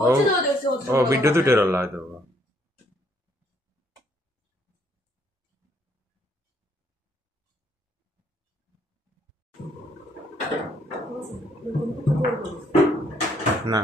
ও video তো টেরল হয়তো না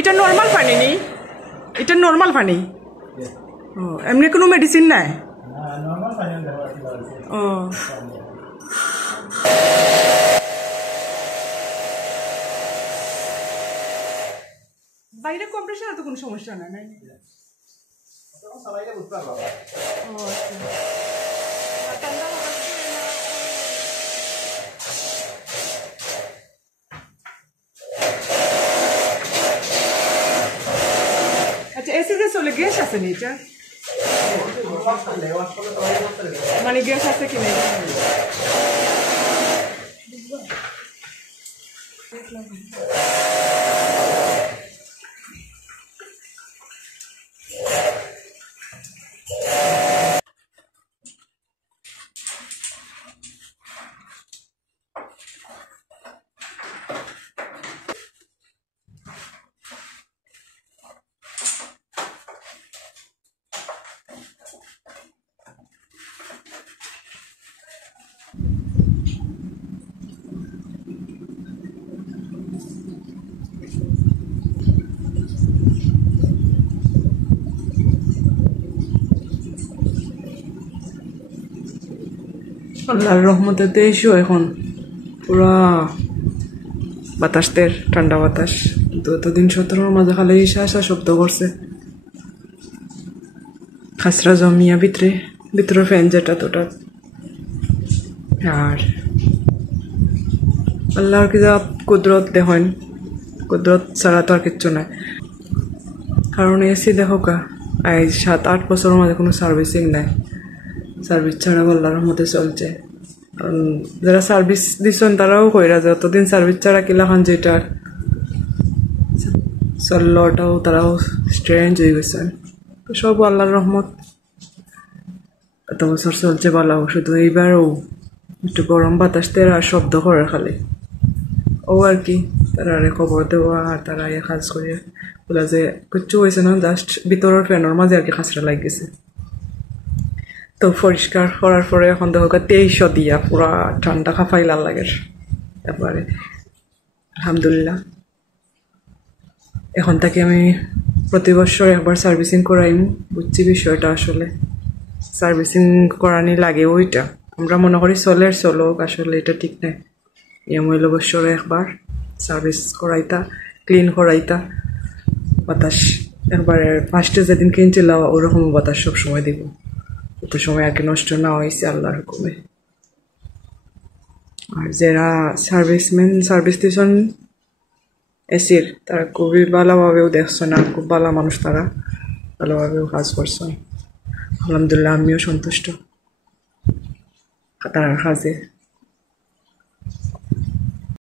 এটা নর্মাল পানি নি এটা নর্মাল পানি ও এমনি কোনো মেডিসিন নাই ও বাইরে কম্প্রেশন তো কোনো সমস্যা নাই নাই আচ্ছা এসি যে চলে গ্যাস আছে নি এটা মানে গ্যাস আছে কি নাই আল্লাহর রহমতে দেশও এখন পুরা বাতাসদের ঠান্ডা বাতাস এতদিন 17 মাঝে খালি আসা শব্দ করছে খাসরা জমিয়া ভিতরে ফ্যান যেটা তোটা আর আল্লাহর কি যা কুদরত দেখেন কুদরত ছাড়া তো আর কিচ্ছু নাই কারণ এসি দেখো কা এই 7-8 বছরের মাঝে কোনো সার্ভিসিং নাই সার্ভিস ছাড়া আল্লাহর রহমতে চলছে যারা সার্ভিস দিচ্ছেন তারাও কইরা যে অতদিন সার্ভিস ছাড়া কিলা খান যেটা চলটাও তারাও স্ট্রেঞ্জ হয়ে গেছেন সব আল্লাহর রহমত এত বছর চলছে ভালো শুধু এইবারও একটু গরম বাতাস দেওয়ার আর শব্দ করে খালি ও আর কি তারা খবর দেওয়া আর তারা কাজ করিয়া বলে যে কিচ্ছু হয়েছে না জাস্ট ভিতরের ফ্যানের মাঝে আর কি খাসরা লাগিয়েছে তো পরিষ্কার করার পরে এখন দেখো 2300 দিয়া পুরা ঠান্ডা খাফাই লাল লাগে তারপরে আলহামদুলিল্লাহ এখন থেকে আমি প্রতি বছর একবার সার্ভিসিং করাইম বুঝছি বিষয়টা আসলে সার্ভিসিং করানি লাগে ওইটা আমরা মনে করি চলো আসলে এটা ঠিক নাই হইল বছরে একবার সার্ভিস করাইতা ক্লিন করাইতা বাতাস একবারে ফার্স্টে যেদিন কিনছিল ওরকম বাতাস সব সময় দিব তো সময় আর কি নষ্ট না হয়েছে আল্লাহর হুকুমে আর যারা সার্ভিস দিয়েছেন এসির তারা খুবই ভালোভাবেও দেখছেন আর খুব ভালো মানুষ তারা ভালোভাবেও কাজ করছেন আলহামদুলিল্লাহ আমিও সন্তুষ্ট তার কাজে